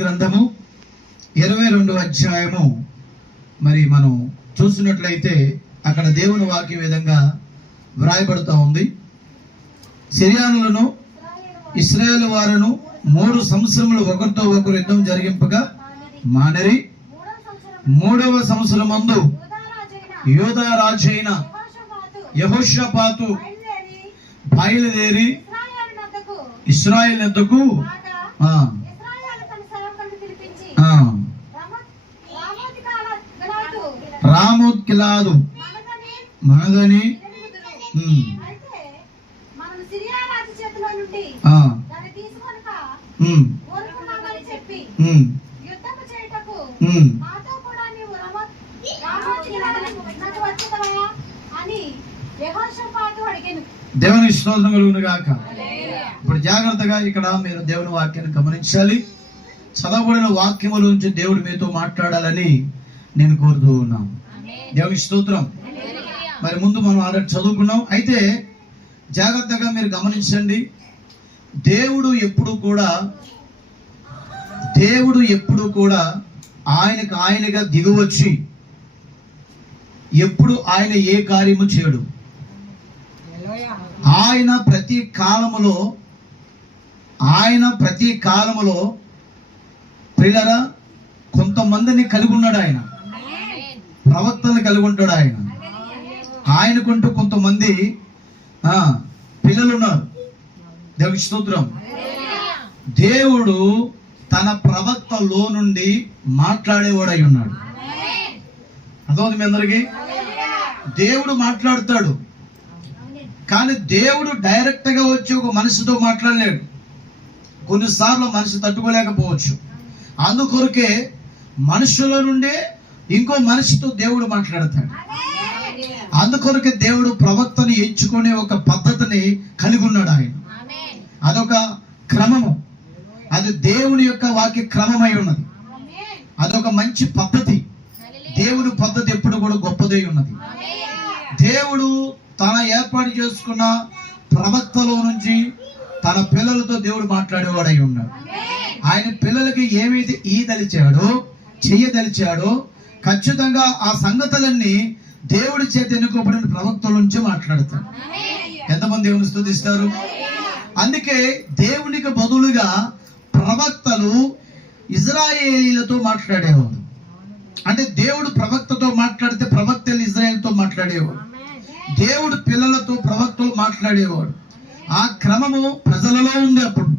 గ్రంథము 22వ అధ్యాయము మరి మనం చూసినట్లయితే అక్కడ దేవుని వాక్య విధంగా వ్రాయబడుతూ ఉంది. సిరియానులను ఇశ్రాయేలు వారును 3 సంవత్సరములు ఒకరితో ఒకరు యుద్ధం జరిగింపగా మానరి. 3వ సంవత్సరం మందు యోధా రాజైన యెహోషాపాతు బయలుదేరి ఇశ్రాయేలు యొద్దకు రామోత్ గిలాదు మనదని దేవుని స్తోత్రం కలుగును గాక. ఇప్పుడు జాగ్రత్తగా ఇక్కడ మీరు దేవుని వాక్యాన్ని గమనించాలి. చదవబడిన వాక్యముల నుంచి దేవుడు మీతో మాట్లాడాలని నేను కోరుతూ ఉన్నాను. దేవుని స్తోత్రం. మరి ముందు మనం ఆల్రెడీ చదువుకున్నాం. అయితే జాగ్రత్తగా మీరు గమనించండి. దేవుడు ఎప్పుడు కూడా ఆయనగా దిగువచ్చి ఎప్పుడు ఆయన ఏ కార్యము చేయడు. ఆయన ప్రతి కాలములో ప్రియులారా కొంతమందిని కలిగి ఉన్నాడు. ఆయన ప్రవక్తలు కలిగి ఉంటాడు. ఆయనకుంటూ కొంతమంది పిల్లలు ఉన్నారు. దేవుని స్తోత్రం. దేవుడు తన ప్రవక్తలో నుండి మాట్లాడేవాడై ఉన్నాడు. అర్థమవుతుంది మీ అందరికీ? దేవుడు మాట్లాడతాడు, కానీ దేవుడు డైరెక్ట్ గా వచ్చి ఒక మనిషితో మాట్లాడలేడు. కొన్నిసార్లు మనిషి తట్టుకోలేకపోవచ్చు. అందుకొరకే మనుషుల నుండే ఇంకో మనిషితో దేవుడు మాట్లాడతాడు. అందుకొరకే దేవుడు ప్రవక్తను ఎంచుకునే ఒక పద్ధతిని కలిగి ఉన్నాడు. ఆయన అదొక క్రమము. అది దేవుని యొక్క వాక్య క్రమమై ఉన్నది. అదొక మంచి పద్ధతి. దేవుని పద్ధతి ఎప్పుడు కూడా గొప్పదై ఉన్నది. దేవుడు తన ఏర్పాటు చేసుకున్న ప్రవక్తలో నుంచి తన పిల్లలతో దేవుడు మాట్లాడేవాడై ఉన్నాడు. ఆయన పిల్లలకి ఏమైతే చెయ్యదలిచాడో ఖచ్చితంగా ఆ సంగతులన్నీ దేవుడి చేత ఎన్నుకోబడిన ప్రవక్తల నుంచి మాట్లాడతాడు. ఎంతమంది దేవుని స్తుతిస్తారు? అందుకే దేవునికి బదులుగా ప్రవక్తలు ఇజ్రాయేలీలతో మాట్లాడేవాడు. అంటే దేవుడు ప్రవక్తతో మాట్లాడితే ప్రవక్తలు ఇజ్రాయేల్తో మాట్లాడేవాడు. దేవుడు పిల్లలతో ప్రవక్తలు మాట్లాడేవాడు. ఆ క్రమము ప్రజలలో ఉంది. అప్పుడు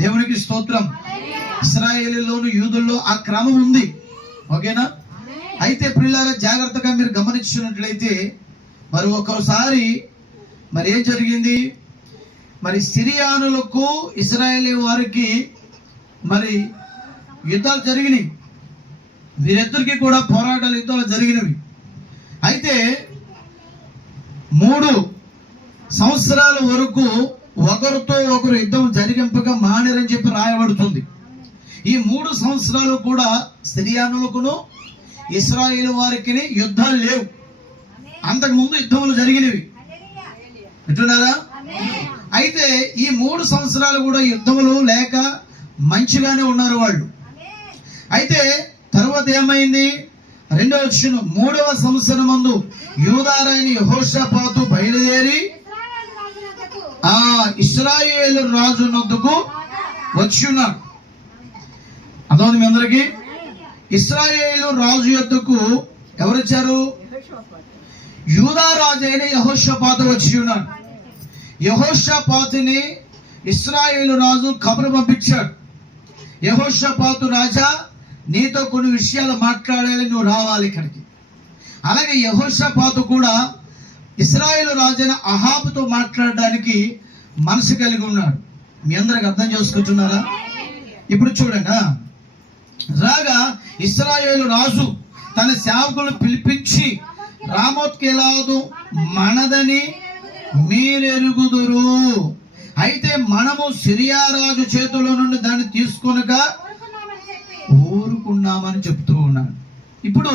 దేవునికి స్తోత్రం. ఇశ్రాయేలీలోను యూదుల్లో ఆ క్రమం ఉంది. ఓకేనా? అయితే ప్రియులారా జాగ్రత్తగా మీరు గమనించినట్లయితే మరి ఒక్కోసారి మరి ఏం జరిగింది? మరి సిరియానులకు ఇశ్రాయేలీ వారికి మరి యుద్ధాలు జరిగినాయి. వీరిద్దరికి కూడా యుద్ధాలు జరిగినవి. అయితే 3 సంవత్సరాల వరకు ఒకరితో ఒకరు యుద్ధం జరిగింపగా మానేరని చెప్పి రాయబడుతుంది. ఈ 3 సంవత్సరాలు కూడా సిరియానులకును ఇశ్రాయేలు వారికి యుద్ధాలు లేవు. అంతకుముందు యుద్ధములు జరిగినవి. వింటున్నారా? అయితే ఈ 3 సంవత్సరాలు కూడా యుద్ధములు లేక మంచిగానే ఉన్నారు వాళ్ళు. అయితే తర్వాత ఏమైంది? 2వ వచనం, 3వ సంవత్సరం మందు యూదారాయని యెహోషాపాతు బయలుదేరి ఇశ్రాయేలు రాజు నొద్దకు వచ్చి ఉన్నాడు. అర్థమవుతుంది మీ అందరికి? ఇశ్రాయేలు రాజు యొద్దకు ఎవరు వచ్చారు? యూదా రాజు అయిన యెహోషాపాతు వచ్చి ఉన్నాడు. యెహోషాపాతుని ఇశ్రాయేలు రాజు కబురు పంపించాడు. యెహోషాపాతు రాజా, నీతో కొన్ని విషయాలు మాట్లాడాలి, నువ్వు రావాలి ఇక్కడికి. అలాగే యెహోషాపాతు కూడా ఇశ్రాయేలు రాజైన అహాబుతో మాట్లాడడానికి మనసు కలిగి ఉన్నాడు. మీ అందరికి అర్థం చేసుకుంటున్నారా? ఇప్పుడు చూడండి. రాగా ఇశ్రాయేలు రాజు తన సేవకులను పిలిపించి రామోత్ గిలాదు మనదని మీరెరుగుదురు. అయితే మనము సిరియా రాజు చేతిలో నుండి దాన్ని తీసుకొనక ఊరుకున్నామని చెప్తూ ఉన్నాడు. ఇప్పుడు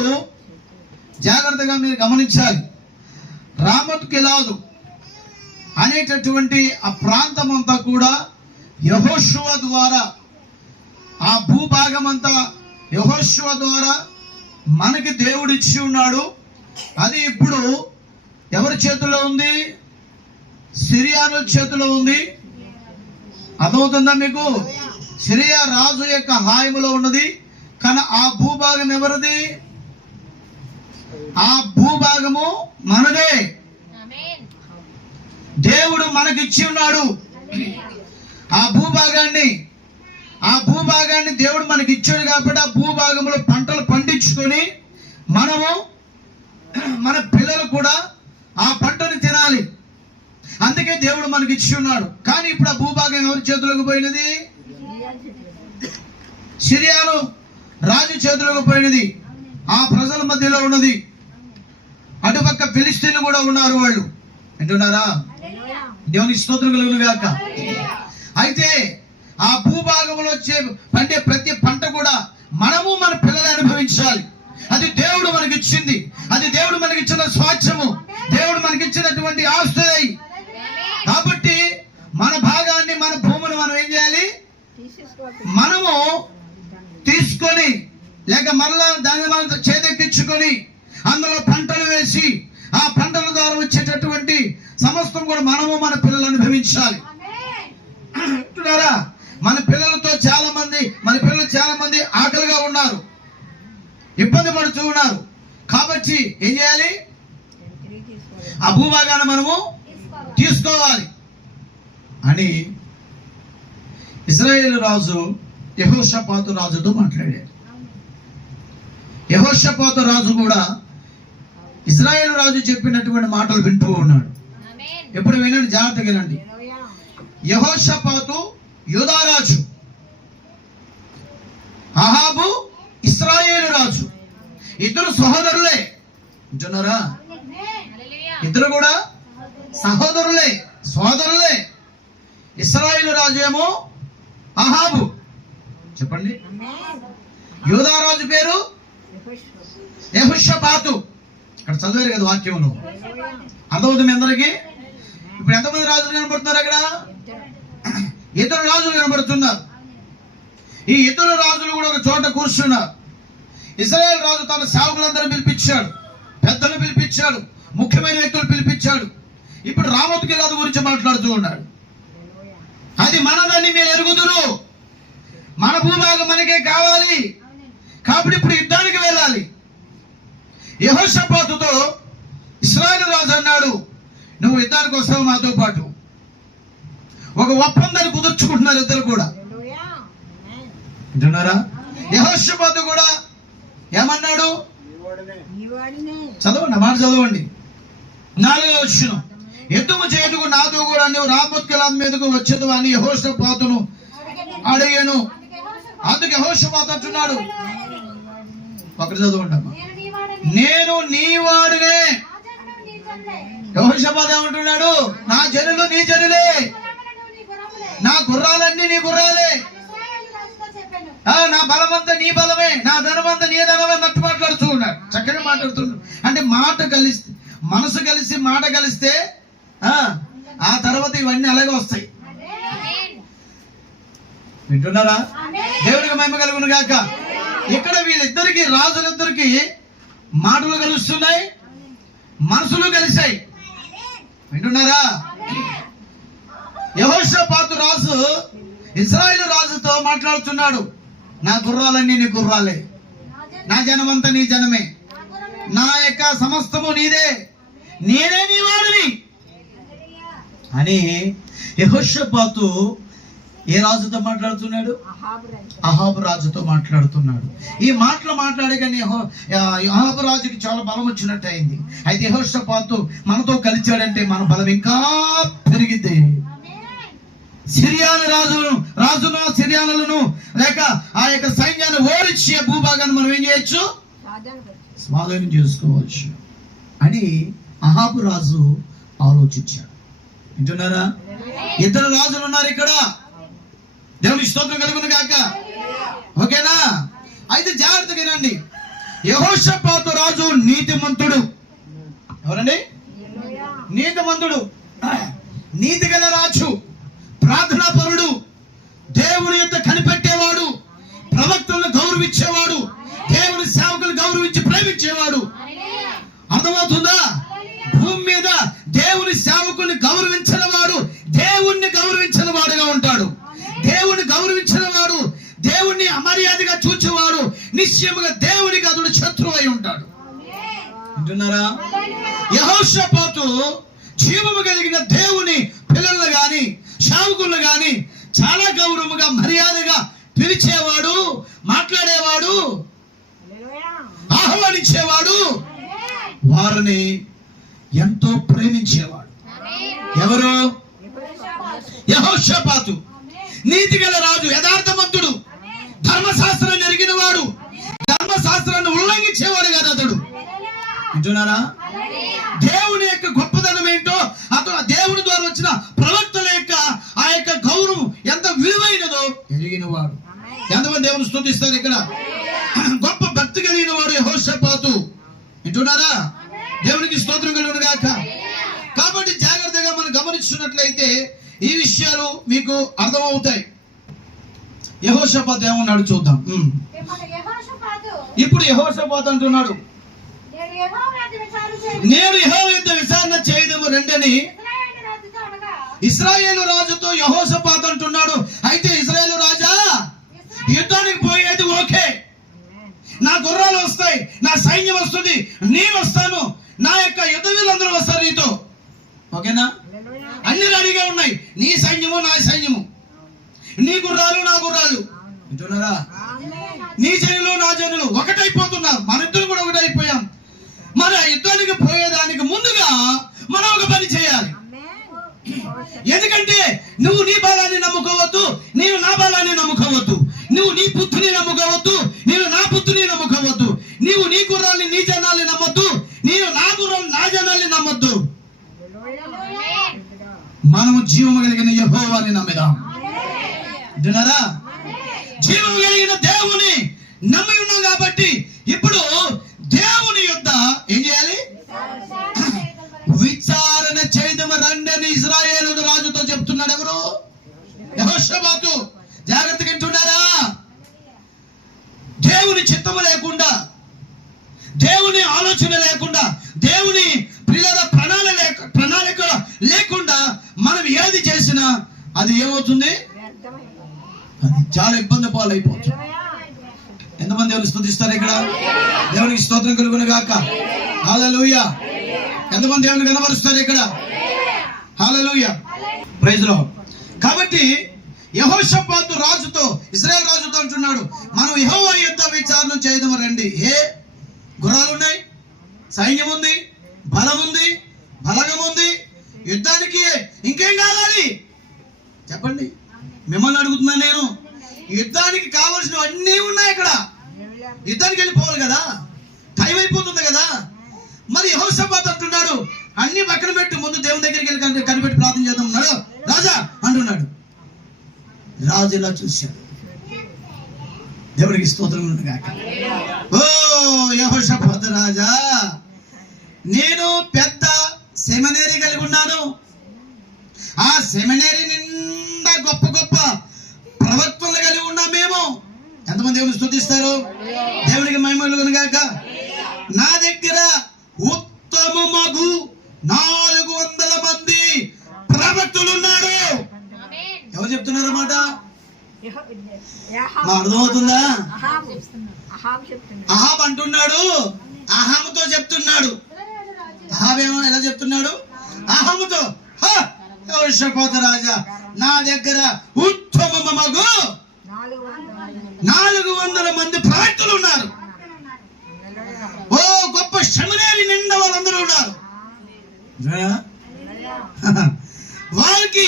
జాగ్రత్తగా మీరు గమనించాలి. రామోత్ గిలాదు అనేటటువంటి ఆ ప్రాంతం అంతా కూడా యెహోషువ ద్వారా ఆ భూభాగం అంతా యెహోషువ ద్వారా మనకి దేవుడు ఇచ్చి ఉన్నాడు. అది ఇప్పుడు ఎవరి చేతిలో ఉంది? సిరియానుల చేతిలో ఉంది. అర్థమవుతుందా మీకు? సిరియా రాజు యొక్క హాయములో ఉన్నది. కానీ ఆ భూభాగం ఎవరిది? ఆ భూభాగము మనదే. దేవుడు మనకిచ్చి ఉన్నాడు ఆ భూభాగాన్ని దేవుడు మనకి ఇచ్చాడు. కాబట్టి ఆ భూభాగంలో పంటలు పండించుకొని మనము మన పిల్లలు కూడా ఆ పంటను తినాలి. అందుకే దేవుడు మనకి ఇచ్చి ఉన్నాడు. కానీ ఇప్పుడు ఆ భూభాగం ఎవరి చేతులకు పోయినది? సిరియాను రాజు చేతులకు పోయినది. ఆ ప్రజల మధ్యలో ఉన్నది. అటుపక్క ఫిలిస్తీన్లు కూడా ఉన్నారు. వాళ్ళు వింటున్నారా? దేవునికి స్తోత్రం కలుగును గాక. అయితే ఆ భూభాగంలో పండే ప్రతి పంట కూడా మనము మన పిల్లలు అనుభవించాలి. అది దేవుడు మనకి ఇచ్చింది. అది దేవుడు మనకి ఇచ్చిన స్వాస్థ్యము, దేవుడు మనకి ఇచ్చినటువంటి ఆస్తి. కాబట్టి మన భాగాన్ని, మన భూమిని మనం ఏం చేయాలి? మనము తీసుకొని లేక మరలా దాన్ని మనం చేదెక్కించుకొని అందులో పంటలు వేసి ఆ పంటల ద్వారా వచ్చేటటువంటి సమస్తం కూడా మనము మన పిల్లలు అనుభవించాలి. మన పిల్లలతో మన పిల్లలు చాలా మంది ఆకలిగా ఉన్నారు, ఇబ్బంది పడుతూ ఉన్నారు. కాబట్టి ఏం చేయాలి? ఆ భూభాగాన్ని మనము తీసుకోవాలి అని ఇశ్రాయేలు రాజు యెహోషాపాతు రాజుతో మాట్లాడాడు. యెహోషాపాతు రాజు కూడా ఇశ్రాయేలు రాజు చెప్పినటువంటి మాటలు వింటూ ఉన్నాడు. ఎప్పుడు వినండి, జాగ్రత్తగా వినండి. యెహోషాపాతు యూదారాజు, అహాబు ఇశ్రాయేలు రాజు. ఇద్దరు సహోదరులే. వింటున్నారా? ఇద్దరు కూడా సహోదరులే, సోదరులే. ఇశ్రాయేలు రాజు ఏమో అహాబు. చెప్పండి. యూదారాజు పేరు యెహోషాపాతు. ఇక్కడ చదివారు కదా వాక్యంలో. అర్థమవుతుంది మీ అందరికీ? ఇప్పుడు ఎంతమంది రాజులు కనబడుతున్నారు? అక్కడ ఇద్దరు రాజులు కనబడుతున్నారు. ఈ ఇద్దరు రాజులు కూడా ఒక చోట కూర్చున్నారు. ఇశ్రాయేల్ రాజు తన సేవకులందరూ పిలిపించాడు, పెద్దలు పిలిపించాడు, ముఖ్యమైన వ్యక్తులు పిలిపించాడు. ఇప్పుడు రామోతు గిలాదు గురించి మాట్లాడుతూ ఉన్నాడు. అది మనదని మీరు ఎరుగుదురు, మన భూభాగం మనకే కావాలి. కాబట్టి ఇప్పుడు యుద్ధానికి వెళ్ళాలి. యెహోషాపాతుతో ఇశ్రాయేలు రాజు అన్నాడు, నువ్వు యుద్ధానికి వస్తావు మాతో పాటు. ఒక ఒప్పందాన్ని కుదుర్చుకుంటున్నారు ఇద్దరు కూడా. వింటున్నారా? యెహోషాపాతు కూడా ఏమన్నాడు? చదవండి, మాట చదవండి. 4వ వచనం. యుద్ధము చేయుటకు నాతో కూడా నువ్వు రామోత్ గిలాదు మీదకు వచ్చేదు అని యెహోషాపాతును అడిగాను. అందుకు యెహోషాపాతు అంటున్నాడు, ఒకటి చదవండి, నేను నీ వాడినే. యెహోషాపాతు ఏమంటున్నాడు? నా జనులు నీ జనులే, నా గుర్రాలన్నీ నీ గుర్రాలే, నా బలమంతా నీ బలమే, నా ధనమంతా నీ ధనమే అన్నట్టు మాట్లాడుతూ ఉన్నాడు. చక్కగా మాట్లాడుతున్నాడు. అంటే మాట కలిస్తే, మనసు కలిసి మాట కలిస్తే ఆ తర్వాత ఇవన్నీ అలాగే వస్తాయి. వింటున్నారా? దేవుడికి మహిమ కలుగును గాక. ఇక్కడ వీళ్ళిద్దరికి, రాజులిద్దరికి మాటలు కలుస్తున్నాయి, మనసులు కలిశాయి. వింటున్నారా? యెహోషాపాతు రాజు ఇశ్రాయేలు రాజుతో మాట్లాడుతున్నాడు. నా గుర్రాలన్నీ నీ గుర్రాలే, నా జనమంతా నీ జనమే, నా యొక్క సమస్తము నీదే, నేనే నీ వాడిని అని యెహోషాపాతు ఏ రాజుతో మాట్లాడుతున్నాడు? అహాబు రాజుతో మాట్లాడుతున్నాడు. ఈ మాటలు మాట్లాడే కానీ అహాబు రాజుకి చాలా బలం వచ్చినట్టు అయింది. అయితే యెహోషాపాతు మనతో కలిచాడంటే మన బలం ఇంకా పెరిగింది. సిరియాను రాజును సిరియానులను లేక ఆ యొక్క సైన్యాన్ని ఓడించే భూభాగాన్ని మనం ఏం చేయొచ్చు? స్వాధీనం చేసుకోవచ్చు అని అహాబు రాజు ఆలోచించాడు. వింటున్నారా? ఇద్దరు రాజులు ఉన్నారు ఇక్కడ. దేవుని స్తోత్రం కలుగును గాక. ఓకేనా? అయితే జాగ్రత్తగా వినండి. యెహోషాపాతు రాజు నీతిమంతుడు. ఎవరండి? నీతిమంతుడు, నీతి గల రాజు, ప్రార్థనాపరుడు, దేవుని యొక్క కనిపెట్టేవాడు, ప్రవక్తలను గౌరవించేవాడు, దేవుని సేవకులను గౌరవించి ప్రేమించేవాడు. అర్థమవుతుందా? భూమి మీద దేవుని సేవకుని గౌరవించిన వాడు దేవుణ్ణి గౌరవించిన వాడుగా ఉంటాడు. దేవుణ్ణి గౌరవించిన వాడు, దేవుణ్ణి అమర్యాదగా చూచేవాడు నిశ్చయముగా దేవునికి అతడు శత్రువు అయి ఉంటాడు. వింటున్నారా? యెహోషాపాతు జీవము కలిగిన దేవుని పిల్లలను గాని సేవకులను గాని చాలా గౌరవముగా మర్యాదగా పిలిచేవాడు, మాట్లాడేవాడు, ఆహ్వానించేవాడు, వారిని ఎంతో ప్రేమించేవాడు. ఎవరు? యెహోషాపాతు. నీతిగల రాజు, యథార్థవంతుడు, ధర్మశాస్త్రాన్ని ఎరిగిన వాడు, ధర్మశాస్త్రాన్ని ఉల్లంఘించేవాడు కదా అతడు. వింటున్నారా? దేవుని యొక్క గొప్పదనం ఏంటో, అతను దేవుని ద్వారా వచ్చిన ప్రవక్తల యొక్క ఆ యొక్క గౌరవం ఎంత విలువైనదో ఎరిగిన వాడు. ఎంతమంది దేవుని స్తుతిస్తారు ఇక్కడ? గొప్ప భక్తి కలిగిన వాడు యెహోషాపాతు. వింటున్నారా? దేవునికి స్తోత్రం కలుగును గాక. కాబట్టి జాగ్రత్తగా మనం గమనిస్తున్నట్లయితే ఈ విషయాలు మీకు అర్థమవుతాయి. యెహోషాపాతు ఏమన్నాడు చూద్దాం. ఇప్పుడు యెహోషాపాతు అంటున్నాడు, నేను యెహోవా యొద్ద విచారణ చేయదము రెండని ఇశ్రాయేలు రాజుతో యెహోషాపాతు అంటున్నాడు. అయితే ఇశ్రాయేలు రాజా, యుద్ధానికి పోయేది ఓకే, నా గుర్రాలు వస్తాయి, నా సైన్యం వస్తుంది, నేను వస్తాను, నా యొక్క యుద్ధ వీళ్ళందరూ వస్తారు నీతో, ఓకేనా? అన్ని రెడీగా ఉన్నాయి, నీ సైన్యము నా సైన్యము, నీ గుర్రాలు నా గుర్రాలు. వింటున్నారా? నీ జనులు నా జనులు ఒకటైపోతున్నారు, మన ఇద్దరు కూడా ఒకటైపోయాం. మన యుద్ధానికి పోయేదానికి ముందుగా మనం ఒక పని చేయాలి. ఎందుకంటే నువ్వు నీ బలాన్ని నమ్ముకోవద్దు, నేను నా బలాన్ని నమ్ముకోవద్దు, నువ్వు నీ పుత్రుని నమ్ముకోవద్దు, నేను నా పుత్రుని నమ్ముకోవద్దు, నీవు నీ గుర్రాన్ని నీ జనాల్ని నమ్మొద్దు, నేను నా గుర్రాన్ని నా జనాల్ని నమ్మొద్దు. మనము జీవము కలిగిన యెహోవాని నమ్ముదాం. విన్నారా? జీవము కలిగిన దేవుని నమ్మి ఉన్నాం కాబట్టి ఇప్పుడు దేవుని యొద్ద ఏం చేయాలి? విచారణ చేయదము రండని ఇశ్రాయేలు రాజుతో చెప్తున్నాడు. ఎవరు? యెహోషాపాతు. జాగ్రత్తగా వింటున్నారా? దేవుని చిత్తము లేకుండా, దేవుని ఆలోచన లేకుండా, దేవుని ప్రియుల ప్రణాళిక లేకుండా మనం ఏది చేసినా అది ఏమవుతుంది? అది చాలా ఇబ్బంది పాలైపోతుంది. ఎంతమంది దేవుని స్తుతిస్తారు ఇక్కడ? దేవునికి స్తోత్రం కలుగును గాక. హల్లెలూయా. ఎంతమంది దేవుని కనబరుస్తారు ఇక్కడ? హల్లెలూయా. Praise lord. కాబట్టి యెహోషాపాతు రాజుతో, ఇశ్రాయేల్ రాజుతో అంటున్నాడు, మనం యెహోవా యొద్ద విచారణ చేయదము రండి. గుర్రాలు ఉన్నాయి, సైన్యం ఉంది, బలం ఉంది, బలగం ఉంది, యుద్ధానికి ఇంకేం కావాలి చెప్పండి? మిమ్మల్ని అడుగుతున్నా నేను. యుద్ధానికి కావలసినవి అన్నీ ఉన్నాయి ఇక్కడ. యుద్ధానికి వెళ్ళిపోవాలి కదా, టైం అయిపోతుంది కదా. మరి యెహోషాపాతు అంటున్నాడు, అన్ని పక్కన పెట్టి ముందు దేవుని దగ్గరికి వెళ్ళి కనిపెట్టి ప్రార్థన చేద్దాం అన్నాడు. రాజా అంటున్నాడు. రాజు ఇలా చూశాడు. దేవుడికి స్తోత్రం గాక. ఓ యెహోషాపాతు రాజా, నేను పెద్ద సెమినరీ కలిగి ఉన్నాను, ఆ సెమినరీ నిండా గొప్ప గొప్ప ప్రవక్తలు కలిగి ఉన్నాం మేము. ఎంతమంది దేవుని స్తుతిస్తారు? దేవునికి మహిమ కలుగును గాక. నా దగ్గర ఉత్తమమగు 400 మంది ప్రవక్తలు ఉన్నారు. ఎవరు చెప్తున్నారు అన్నమాట? మా అర్థమవుతుందా? అహాబ్ అంటున్నాడు, అహాముతో చెప్తున్నాడు. అహాబేమో ఎలా చెప్తున్నాడు? అహాముతో, యెహోషాపాతు రాజా, నా దగ్గర ఉత్తమమగు 400 మంది ప్రవక్తలు ఉన్నారు. ఓ గొప్ప సెమినరీ నిండా వాళ్ళందరూ ఉన్నారు. వారికి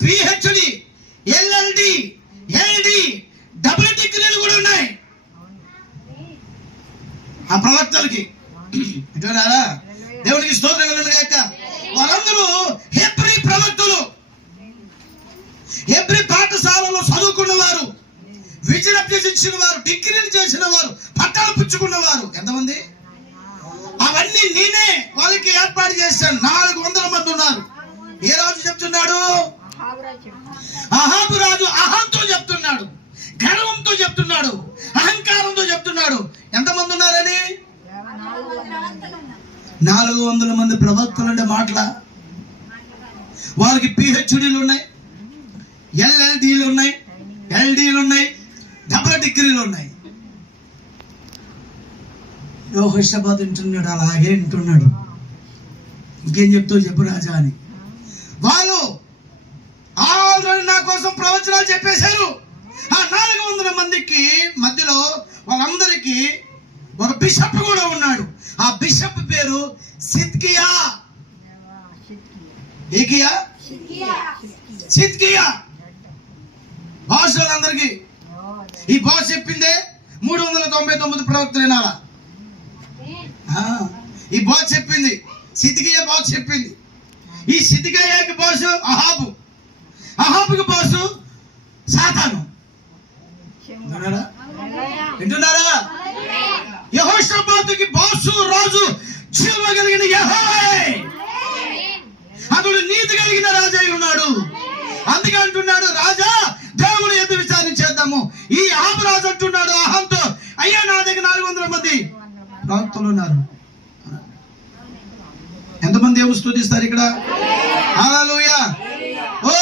PhD, LLD, LD, డబుల్ డిగ్రీలు కూడా ఉన్నాయి ఆ ప్రవక్తలకి. దేవునికి స్తోత్రం కలుగును గాక. వారందరూ హెబ్రీ ప్రవక్తలు, హెబ్రీ పాఠశాలలో చదువుకున్న వారు, విజయాభ్యసించిన వారు, డిగ్రీలు చేసిన వారు, పట్టాలు పుచ్చుకున్న వారు. ఎంతమంది? అవన్నీ నేనే వాళ్ళకి ఏర్పాటు చేశాను. 400 మంది ఉన్నారు. ఏ రాజు చెప్తున్నాడు? అహాబు రాజు అహంతో చెప్తున్నాడు, గర్వంతో చెప్తున్నాడు. 400 మంది ప్రవక్తలు ఉండే మాటల, వాళ్ళకి పిహెచ్డీలు ఉన్నాయి, ఎల్ఎల్డీలు ఉన్నాయి, ఎల్డీలు ఉన్నాయి, డబుల్ డిగ్రీలు ఉన్నాయి. యెహోషాపాతు వింటున్నాడు, అలాగే వింటున్నాడు. ఇంకేం చెప్తావు చెప్పు రాజా అని. వాళ్ళు ఆల్రెడీ నా కోసం ప్రవచనాలు చెప్పేశారు. ఆ 400 మందికి మధ్యలో వాళ్ళందరికీ ఒక బిషప్ కూడా ఉన్నాడు. ఆ బిషప్ పేరు సిద్కియా. సిద్కియా బాస్ వాళ్ళందరికీ ఈ బాస్ చెప్పిందే 399 ప్రవక్తలు వినాలా. ఈ బాస్ చెప్పింది, సిద్కియా బాస్ చెప్పింది. ఈ సిద్కియాకి బాసు అహాబు, అహాబుకి బాసు సాతాను. వింటున్నారా? యెహోషాపాతుకి బాసు రాజు జీవ కలిగిన యెహోవా. అతడు నీతి కలిగిన రాజు అయి ఉన్నాడు. అందుకే అంటున్నాడు, రాజా దేవుని ఎదురు విచారించేద్దాము. ఈ అహాబు రాజు అంటున్నాడు అహంతో, అయ్యా నా దగ్గర 400 మంది ప్రవక్తలు ఉన్నారు. ఎంతమంది దేవుని స్తుతిస్తారు ఇక్కడ? హల్లెలూయా. ఓ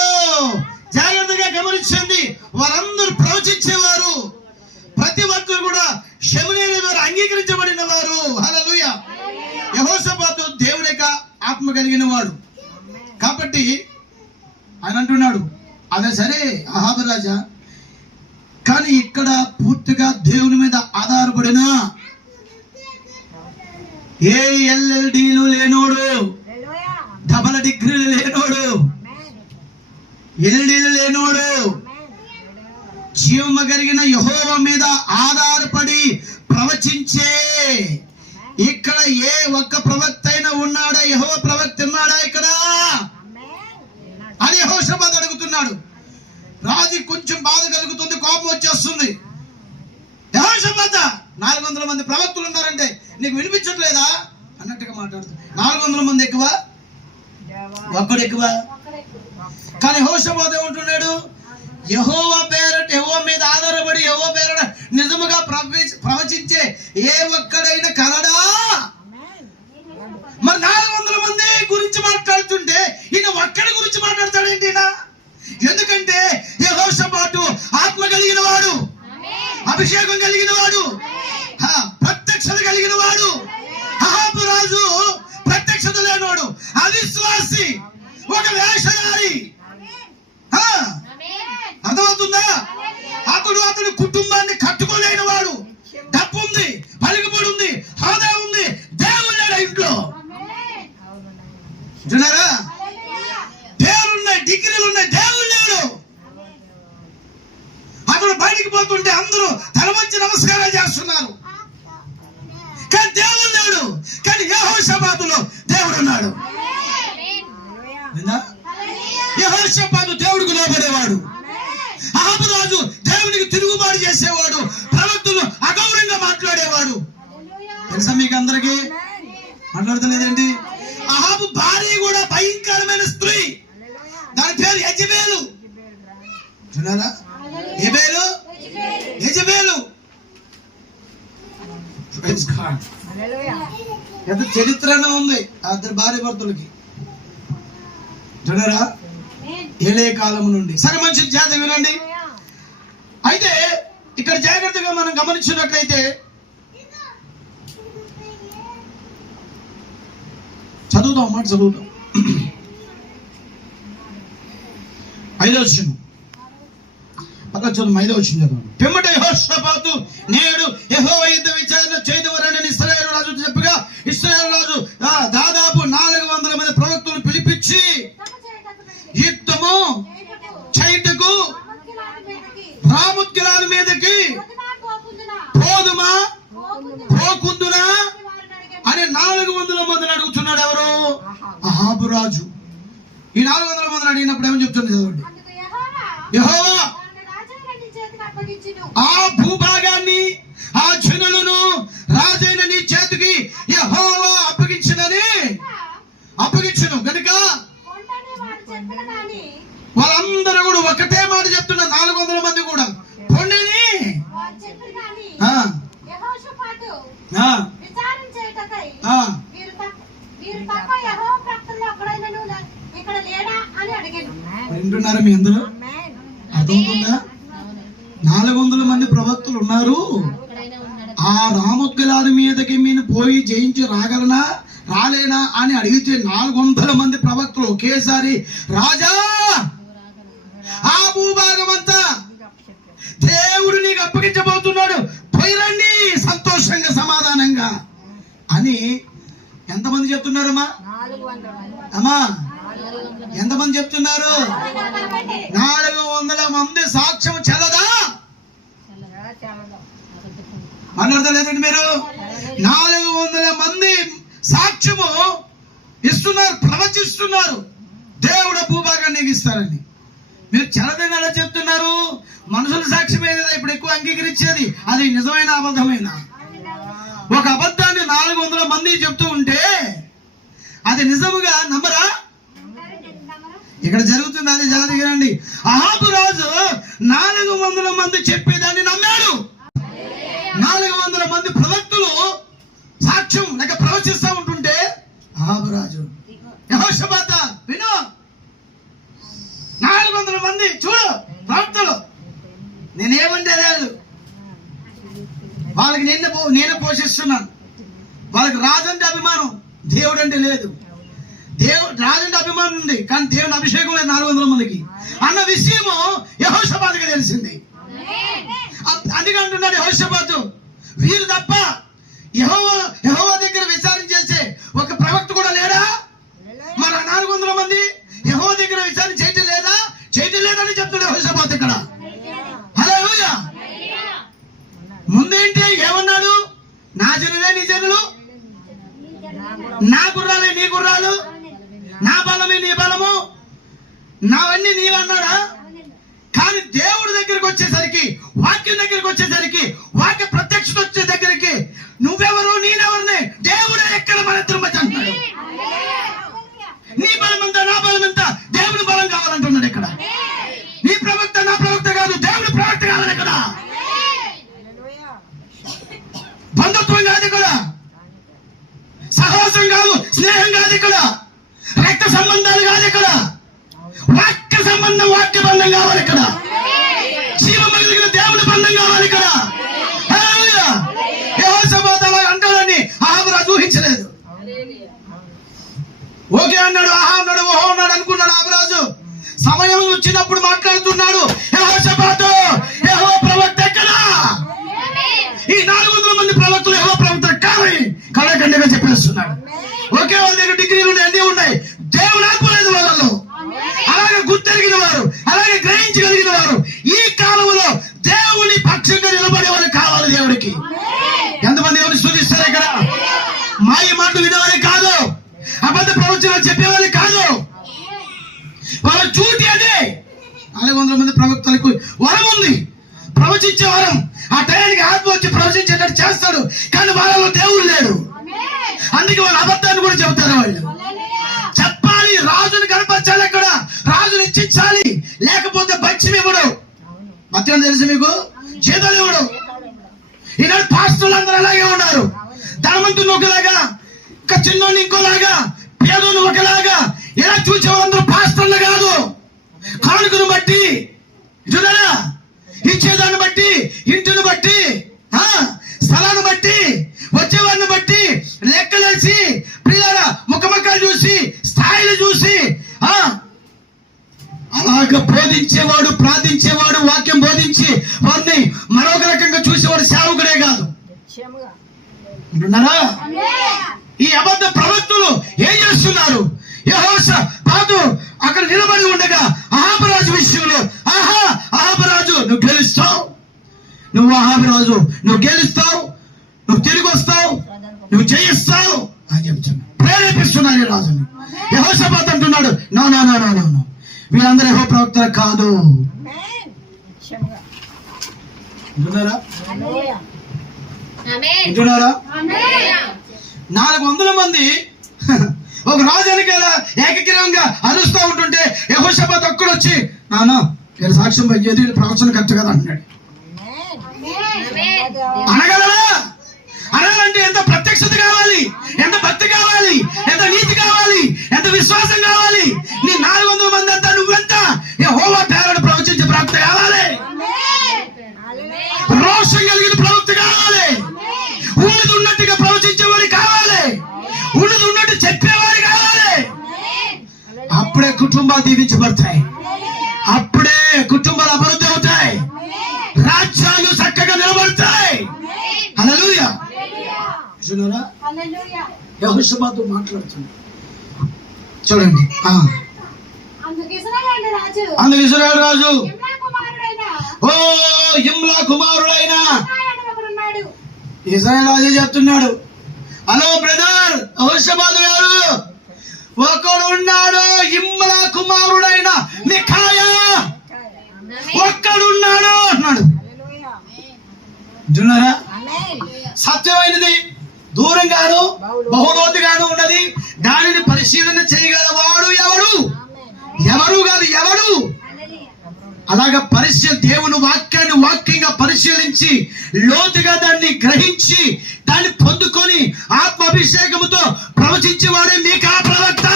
జాగ్రత్తగా గమనించండి, వారందరూ ప్రవచించేవారు. ప్రతి ఒక్కరు కూడా శమూయేలు ద్వారా అంగీకరించబడిన వారు. హల్లెలూయా. యెహోషాపాతు దేవుని యొక్క ఆత్మ కలిగిన వాడు కాబట్టి ఆయన అంటున్నాడు, అదే సరే అహాబు రాజా, కానీ ఇక్కడ పూర్తిగా దేవుని మీద ఆధారపడిన ఏ ఎల్ఎల్డీలు లేనోడు, డబల్ డిగ్రీలు లేనోడు, ఎల్డీలు లేనోడు, జీవము కలిగిన యెహోవా మీద ఆధారపడి ప్రవచించే ఇక్కడ ఏ ఒక్క ప్రవక్త అయినా ఉన్నాడా? యెహోవా ప్రవక్త ఉన్నాడా ఇక్కడ అని యెహోషాపాతు అడుగుతున్నాడు. రాజు కొంచెం బాధ కలుగుతుంది, కోపం వచ్చేస్తుంది. యెహోషాపాతు 400 మంది ప్రవక్తలు ఉన్నారంటే నీకు వినిపించట్లేదా అన్నట్టుగా మాట్లాడుతుంది. 400 మంది ఎక్కువ, ఒక్కడు ఎక్కువ. కానీ యెహోషాపాతు ఏమంటున్నాడు? యెహోవా పేరట, యెహోవా మీద ఆధారపడి యెహోవా పేరట నిజముగా ప్రవచించే ఏ ఒక్కడైనా కలడా? మరి 400 మంది గురించి మాట్లాడుతుంటే ఈయన ఒక్కడి గురించి మాట్లాడతాడేంటి? ఎందుకంటే యెహోషాపాతు ఆత్మ కలిగిన వాడు, అభిషేకం కలిగిన వాడు, ప్రత్యక్షత కలిగిన వాడు. అహాబు రాజు ప్రత్యక్షత లేనివాడు, అవిశ్వాసి, ఒక వేషధారి. అర్థమవుతుందా? అతడు కుటుంబాన్ని కట్టుకోలేని వాడు. డబ్బు ఉంది, పలుకుబడి ఉంది, హోదా ఉంది, దేవుడు లేడు ఇంట్లో. చూడారా? పేరున్నాయి, డిగ్రీలు ఉన్నాయి, దేవుడు లేడు. అతడు బయటికి పోతుంటే అందరూ తల వంచి నమస్కారాలు చేస్తున్నారు, కానీ దేవుడు లేడు. కానీ యెహోషాపాతులో దేవుడు ఉన్నాడు. యెహోషాపాతు దేవుడికి లోబడేవాడు. అహాబు రాజు దేవునికి తిరుగుబాటు చేసేవాడు, ప్రవక్తలు అగౌరవంగా మాట్లాడేవాడు. తెలుసా మీకు అందరికీ? మాట్లాడతలేదండి. అహాబు భార్య కూడా భయంకరమైన స్త్రీ, దాని పేరు యెజబెలు. చూడారా? యెజబెలు ఎంత చరిత్రనే ఉంది ఆ ఇద్దరు భార్య భర్తలకి. చూడరా? ఏలే కాలం నుండి. సరే మంచి జాగ్రత్త వినండి. అయితే ఇక్కడ జాగ్రత్తగా మనం గమనించినట్లయితే చదువుతాం, మాట చదువుతాం. 5వ వచనం, పక్కన చదువు. 5వ వచనం చదువు. పిమ్మట యెహోషాపాతు, నేడు యెహోవా యుద్ధ విచారణ చేయదువరని ఇశ్రాయేలు రాజు చెప్పగా, ఇశ్రాయేలు రాజు దాదాపు 400 మంది ప్రవక్తలను పిలిపించి యుద్ధము చేయుటకు రాముత్కిలాల మీదకి పోదుమా పోకుందునా అని 400 మందిని అడుగుతున్నాడు. ఎవరు? అహాబు రాజు. ఈ 400 మందిని అడిగినప్పుడు ఏమని చెప్తుంది చదవండి. యెహోవా ఆ భూభాగాన్ని, ఆ జనులను రాజైన నీ చేతికి యెహోవా అప్పగించును గనుక వాళ్ళందరూ కూడా ఒకటే మాట చెప్తున్నారు. 400 మంది కూడా పొండిని వింటున్నారా మీ అందరూ? అర్థమవుతుందా? 400 మంది ప్రవక్తలు ఉన్నారు. ఆ రామొక్కలాది మీదకి నేను పోయి జయించి రాగలనా రాలేనా అని అడిగితే 400 మంది ప్రవక్తలు ఒకేసారి రాజా ఆ భూభాగం అంతా దేవుడు నీకు అప్పగించబోతున్నాడు, పోయిరండి సంతోషంగా సమాధానంగా అని ఎంతమంది చెప్తున్నారమ్మా? అమ్మా ఎంతమంది చెప్తున్నారు? 400 మంది సాక్ష్యం చెల్లదా? మాట్లాడలేదండి మీరు? 400 మంది సాక్ష్యము ఇస్తున్నారు, ప్రవచిస్తున్నారు దేవుడు భూభాగాన్ని నీకు ఇస్తారని. మీరు చెల్లదని ఎలా చెప్తున్నారు? మనుషుల సాక్ష్యమే కదా ఇప్పుడు ఎక్కువ అంగీకరించేది. అది నిజమైన అబద్ధమైన? ఒక అబద్ధాన్ని 400 మంది చెప్తూ ఉంటే అది నిజముగా నమ్మరా? ఇక్కడ జరుగుతుంది అది జరగండి. అహాబు రాజు 400 మంది చెప్పేదాన్ని నమ్మాడు. 400 మంది ప్రవక్తలు సాక్ష్యం లేక ప్రవచిస్తూ ఉంటుంటే అహాబు రాజు యెహోషాపాతు విను, 400 మంది చూడు ప్రవక్తలు, నేనేమంటే వాళ్ళకి నేను పోషిస్తున్నాను. వాళ్ళకి రాజంటే అభిమానం, దేవుడు అంటే లేదు. రాజంటే అభిమానం ఉంది కానీ దేవుని అభిషేకం లేదు 400 మందికి అన్న విషయము యెహోషాపాతుకి తెలిసింది. అందుకే అంటున్నాడు యెహోషాపాతు, వీరు తప్ప యెహోవా దగ్గర విచారణ చేసే ఒక ప్రవక్త కూడా లేడా? మరి 400 మంది యెహోవా దగ్గర విచారణ చేయటం లేదని చెప్తున్నాడు యెహోషాపాతు ఇక్కడ. హల్లెలూయా. ముందేంటి ఏమన్నాడు? నా జనులే నీ జనులు, నా గుర్రాలే నీ గుర్రాలు, నా బలమే నీ బలము, నావన్నీ నీవన్నాడా? కానీ దేవుడి దగ్గరికి వచ్చేసరికి, వాక్యం దగ్గరికి వచ్చేసరికి, వాక్య ప్రత్యక్షత వచ్చే దగ్గరికి నువ్వెవరు నేనెవరిని దేవుడే ఎక్కడ మన ఇద్దరు మధ్య అంటాడు. నీ బలం ఎంత నా బలం ఎంత, దేవుడి బలం కావాలంటున్నాడు ఇక్కడ. నీ ప్రవక్త నా ప్రవక్త కాదు, దేవుడి ప్రవక్త కావాలి ఇక్కడ. బంధుత్వం కాదు ఇక్కడ, సహవాసం కాదు, స్నేహం కాదు ఇక్కడ, రక్త సంబంధాలు కాదు ఇక్కడ, వాక్య సంబంధం వాక్య బంధం కావాలి ఇక్కడ, జీవం కలిగిన దేవుడి బంధం కావాలి ఇక్కడ. యెహోషాపాతు అలా అంటాడని అహాబు రాజు ఊహించలేదు. ఓకే అన్నాడు, ఆహా అన్నాడు, ఓహో అన్నాడు అనుకున్నాడు అహాబు. సమయం వచ్చినప్పుడు మాట్లాడుతున్నాడు, యెహోషాపాతు యెహోవా ప్రవక్త ఎక్కడా? ఈ 400 మంది ప్రవక్తలు యెహోవా ప్రవక్త కాదని కళాఖండిగా చెప్పేస్తున్నాడు. ఓకే, వాళ్ళ దగ్గర డిగ్రీలు ఉన్నాయి, అన్ని ఉన్నాయి, దేవుడు ఆపలేదు వాళ్ళలో. అలాగే గుర్తెరిగిన వారు, అలాగే గ్రహించగలిగిన వారు ఈ కాలంలో దేవుని పక్షంగా నిలబడే వాళ్ళు కావాలి దేవుడికి. ఎంతమంది ఎవరు స్తుతిస్తారు ఇక్కడ? మాయ మాటలు వినేవాళ్ళు కాదు, అబద్ధ ప్రవచనాలు చెప్పేవాళ్ళు కాదు, వాళ్ళ చూటి అదే. 400 మంది ప్రవక్తలకు వరం ఉంది, ప్రవచించే వరం. ఆ టైంకి ఆత్మ వచ్చి ప్రవచించేటట్టు చేస్తాడు, కానీ వాళ్ళలో దేవుడు లేడు. అందుకే వాళ్ళ అబద్ధాన్ని కూడా చెబుతారు. వాళ్ళు చెప్పాలి, రాజుని కనపరచాలి, అక్కడ రాజుని ఇచ్చించాలి, లేకపోతే బత్యం ఇవ్వడు. బత్యం తెలుసు మీకు? చేతులు ఇవ్వడు. ఈనాడు పాస్టర్లు అందరూ అలాగే ఉన్నారు. ధనవంతులు ఒకలాగా, ఇంకా చిన్నోని ఇంకోలాగా, పేదోని ఒకలాగా. ఇలా చూసే వాళ్ళందరూ పాస్టర్లు కాదు. కానుకను బట్టి చూడరా, ఇచ్చేదాన్ని బట్టి, ఇంటిని బట్టి, స్థలాన్ని బట్టి, వచ్చేవాడిని బట్టి లెక్కలేసి, పిల్లల ముఖముఖాలు చూసి, స్థాయిలు చూసి అలాగ బోధించేవాడు, ప్రార్థించేవాడు, వాక్యం బోధించి వారిని మరొక రకంగా చూసేవాడు సేవకుడే కాదు. అంటున్నారా? ఈ అబద్ధ ప్రవక్తలు ఏం చేస్తున్నారు? యెహోషాపాతు అక్కడ నిలబడి ఉండగా అహాబు రాజు విషయంలో, అహాబు రాజు నువ్వు గెలుస్తావు, నువ్వు అహాబు రాజు నువ్వు గెలుస్తావు, నువ్వు తిరిగి వస్తావు, నువ్వు జయిస్తావు అని చెప్తున్నా, ప్రేరేపిస్తున్నారు ఈ రాజుని. యెహోషాపాతు అంటున్నాడు, no no no no no, వీళ్ళందరూ యెహోవా ప్రవక్తలు కాదు. వింటున్నారా? 400 మంది ఒక రాజు వెనకాల ఏకగ్రీవంగా అరుస్తూ ఉంటుంటే యెహోషాపాతు ఒక్కడు వచ్చి, నాన్న వీళ్ళ సాక్ష్యం పయ్యేది, వీళ్ళ ప్రవచనం కరెక్ట్ కదా అంటున్నాడు. అనగలరా? అనాలంటే ఎంత ప్రత్యక్షత కావాలి, ఎంత భక్తి కావాలి, ఎంత నీతి కుటుంబాలు దీవించబడతాయి. అప్పుడే కుటుంబాలు అభివృద్ధి అవుతాయి, రాజ్యాలు చక్కగా నిలబడతాయి. హల్లెలూయా. చూడరా యెహోషాపాతు మాట్లాడుతున్నాడు చూడండి. అందుకు ఇశ్రాయేలు రాజు ఓ ఇమ్లా కుమారుడైన ఇశ్రాయేలు రాజు చెప్తున్నాడు, హలో బ్రదర్ యెహోషాపాతు గారు, ఒకడు ఉన్నాడు ఇమ్లా కుమారుడైన మిఖాయా, ఒక్కడున్నాడు అన్నాడు. విన్నారా? సత్యమైనది దూరంగాను బహులోతుగాను ఉన్నది, దానిని పరిశీలన చేయగలవాడు ఎవడు? ఎవరు కాదు, ఎవడు? అలాగా దేవుని వాక్యాన్ని వాక్యంగా పరిశీలించి లోతుగా దాన్ని గ్రహించి దాన్ని పొందుకొని ఆత్మాభిషేకముతో ప్రవచించేవాడే మీకా ప్రవక్త.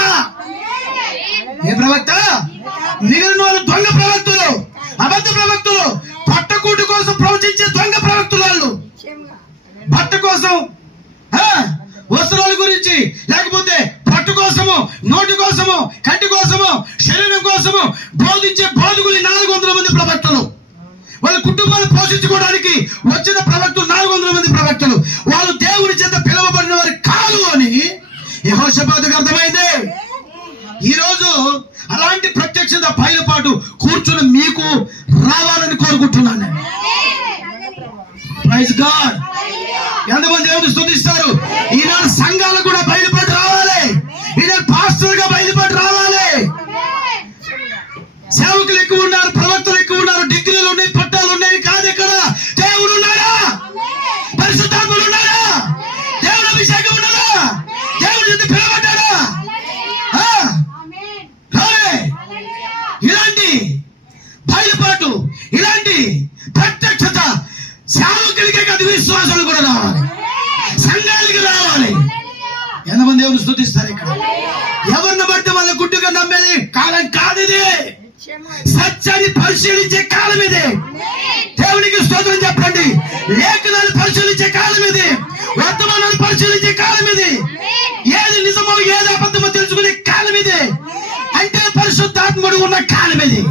ఏ ప్రవక్త? మిగిలిన వాళ్ళు దొంగ ప్రవక్తులు, అబద్ధ ప్రవక్తులు, పట్టకూటు కోసం ప్రవచించే దొంగ ప్రవక్తులు. వాళ్ళు బట్ట కోసం, వస్త్రాల గురించి, లేకపోతే పట్టు కోసము, నోటి కోసము, కంటి కోసము, శరీరం కోసము బోధించే బోధకులు 400 మంది ప్రవక్తలు. వాళ్ళ కుటుంబాలు పోషించుకోవడానికి వచ్చిన ప్రవక్తలు 400 మంది ప్రవక్తలు. వాళ్ళు దేవుని చేత పిలువబడిన వారు కాదు అని యెహోషాపాతుకు అర్థమైంది. ఈ రోజు అలాంటి ప్రత్యక్షత బయలుపాటు కూర్చుని మీకు రావాలని కోరుకుంటున్నాను. Praise God. ఎంతమంది దేవుని స్తుతిస్తారు? ఈనాడు సంఘాలు కూడా బయలుపడి రావాలి, ఈనాడు పాస్టర్ గా బయలుపడి రావాలి. సేవకులు ఎక్కువ ఉన్నారు, ప్రవక్తలు ఎక్కువ ఉన్నారు, డిగ్రీలు ఉన్నాయి, పట్టాలు ఉన్నాయి. కాదు, ఇక్కడ దేవుడు ఉన్నాడా? పరిశుద్ధాత్ముడు ఉన్నాడా? దేవుడు అభిషేకం ఉన్నాడా? దేవుడు చేత పిలవబడ్డాడా? ఇలాంటి బయలుపాటు, ఇలాంటి ప్రత్యక్షత సేవకులకే కాదు, విశ్వాసాలు కూడా రావాలి, సంఘాలకి రావాలి. ఎంతమంది దేవుని స్తుతిస్తారు? ఇక్కడ ఎవరిని బట్టి వాళ్ళ గుడ్డుగా నమ్మేది కాలం కాదు ఇది. సత్యాన్ని పరిశీలించే కాలం ఇది. దేవునికి స్తోత్రం చెప్పండి. లేఖనాలు పరిశీలించే కాలం ఇది. వర్తమానాలు పరిశీలించే కాలం ఇది. ఏది నిజమో ఏది అబద్ధమో తెలుసుకునే కాలం ఇది. అంటే పరిశుద్ధాత్ముడు ఉన్న కాలం ఇది.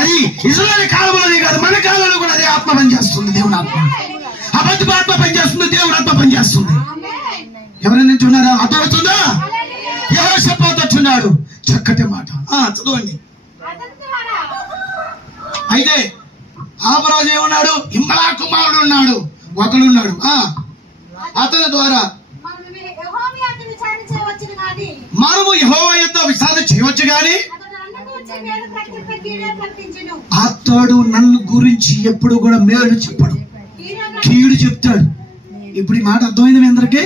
అది ఇజ్రాయేల్ కాలంలోనే కాదు, మన కాలంలో కూడా అదే ఆత్మ పనిచేస్తుంది. దేవుని ఆత్మ, అబద్ధ ఆత్మ పనిచేస్తుంది, దేవుని ఆత్మ పనిచేస్తుంది. ఎవరైనా నుంచి ఉన్నారా? అర్థమవుతుందా? యెహోషాపాతు అంటున్నాడు, చక్కటి మాట. చదవండి. అయితే ఆమరాజు ఏమన్నాడు? ఇమ్లా కుమారుడు ఉన్నాడు, ఒకడున్నాడు. అతని ద్వారా మనము యెహోవా యొద్ద విచారణ చేయవచ్చు గాని అతడు నన్ను గురించి ఎప్పుడు కూడా మేలు చెప్పడు, కీడు చెప్తాడు. ఇప్పుడు ఈ మాట అర్థమైంది మీ అందరికీ?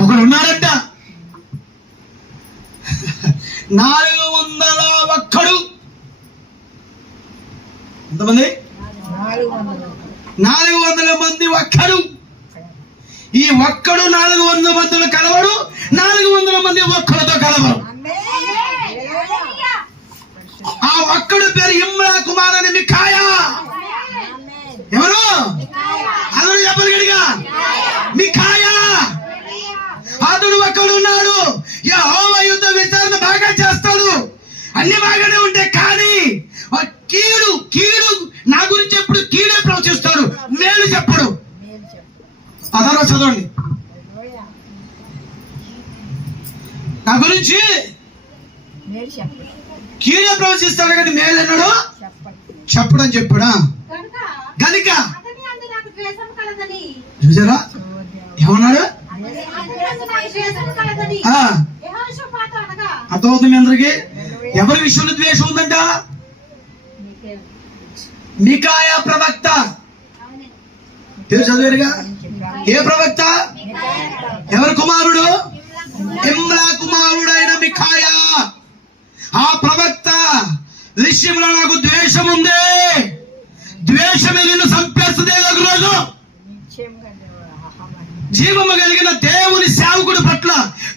ఒకడు ఉన్నాడంట, 401 ఎంతమంది? 400 మంది ఒక్కడు. ఈ ఒక్కడు 400 మందిలో కలవడు, 400 మంది ఒక్కడితో కలవరు. ఆ ఒక్కడు పేరు ఇమ్లా కుమారుని మిఖాయా. ఎవరు? అతడు చెప్పగలిగా మిఖాయా. అతడు ఒక్కడు ఉన్నాడు. యెహోవా యుద్ధ విచారణ బాగా చేస్తాడు, అన్ని బాగానే ఉంటే కానీ కీడు కీడు నా గురించి ఎప్పుడు కీడే ప్రవచిస్తాడు, మేలు చెప్పడు. అదరా చదవండి. నా గురించి కీడే ప్రవచిస్తాడు కానీ మేలు అన్నాడు చెప్పడు అని చెప్పాడా? గనుక చూసారా ఏమన్నాడు? అర్థమవుతుంది అందరికి? ఎవరి విషయంలో ద్వేషం ఉందంట? మిఖాయా ప్రవక్త. తెలుసు చదివారుగా? ఏ ప్రవక్త? ఎవరి కుమారుడు? ఇమ్లా కుమారుడైన మిఖాయా. ఆ ప్రవక్త విషయంలో నాకు ద్వేషం ఉంది. ద్వేషమే నిన్ను చంపేస్తుంది ఒక రోజు. జీవము కలిగిన దేవుని సేవకుడి పట్ల,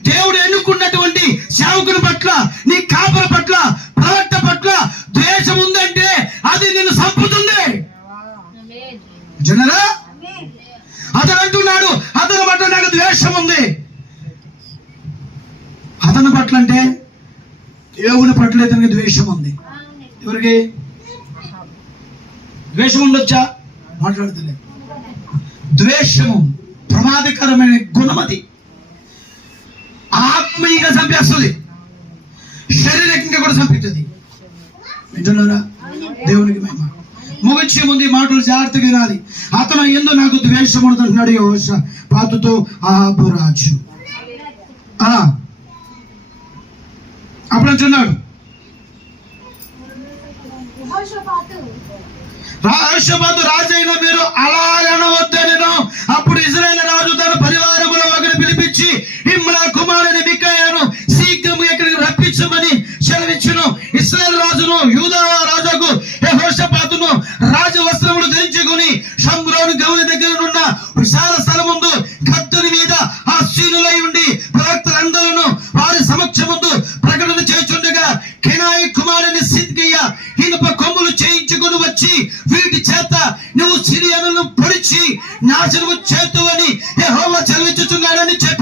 దేవుడు ఎన్నుకున్నటువంటి సేవకుడి పట్ల, నీ కాపర పట్ల, ప్రవక్త పట్ల ద్వేషం ఉందంటే అది నిన్ను చంపుతుంది. జనరా అతను అంటున్నాడు, అతని పట్ల నాకు ద్వేషం ఉంది. అతని పట్ల అంటే యోగుని పట్ల ఇతనికి ద్వేషం ఉంది. ఎవరికి ద్వేషం ఉండొచ్చా? మాట్లాడుతలేదు. ద్వేషము ప్రమాదకరమైన గుణం. అది ఆత్మీయంగా చంపేస్తుంది, శారీరకంగా కూడా చంపుతుంది. వింటున్నారా? దేవునికి మహిమ. ముగించే ముందు ఈ మాటలు జాగ్రత్తగా వినాలి. అతను ఎందు నాకు ద్వేషం ఉంటున్నాడు యెహోషాపాతుతో అహాబు రాజు. అప్పుడు అంటున్నాడు, యెహోషాపాతు రాజైన మీరు అలాగనవద్దనెను. అప్పుడు ఇశ్రాయేలు రాజు తన పరివారములో ఒకరిని పిలిపించి ఇమ్లా కుమారుని మికాయాను శీఘ్రము ఇక్కడికి రప్పించమని సెలవిచ్చును. ఇశ్రాయేలు రాజును యూదా రాజుకు యెహోషాపాతును రాజు వస్త్రములు ధరించుకుని షమ్రోను గౌని దగ్గర ఉన్న విశాల స్థలముందు గద్దుని మీద ఆసీనులై ఉండి ప్రవక్తలందరూ వారి సమక్షముందు ప్రకటన చేయుచుండగా కెనాయి కుమారుని సిద్కియా ఇనుప కొమ్ములు చేయించుకుని వచ్చి వీటి చేత నువ్వు సిరియనులను పొడిచి నాశనము చేతువని యెహోవా సెలవిచ్చుచున్నాడని చెప్పి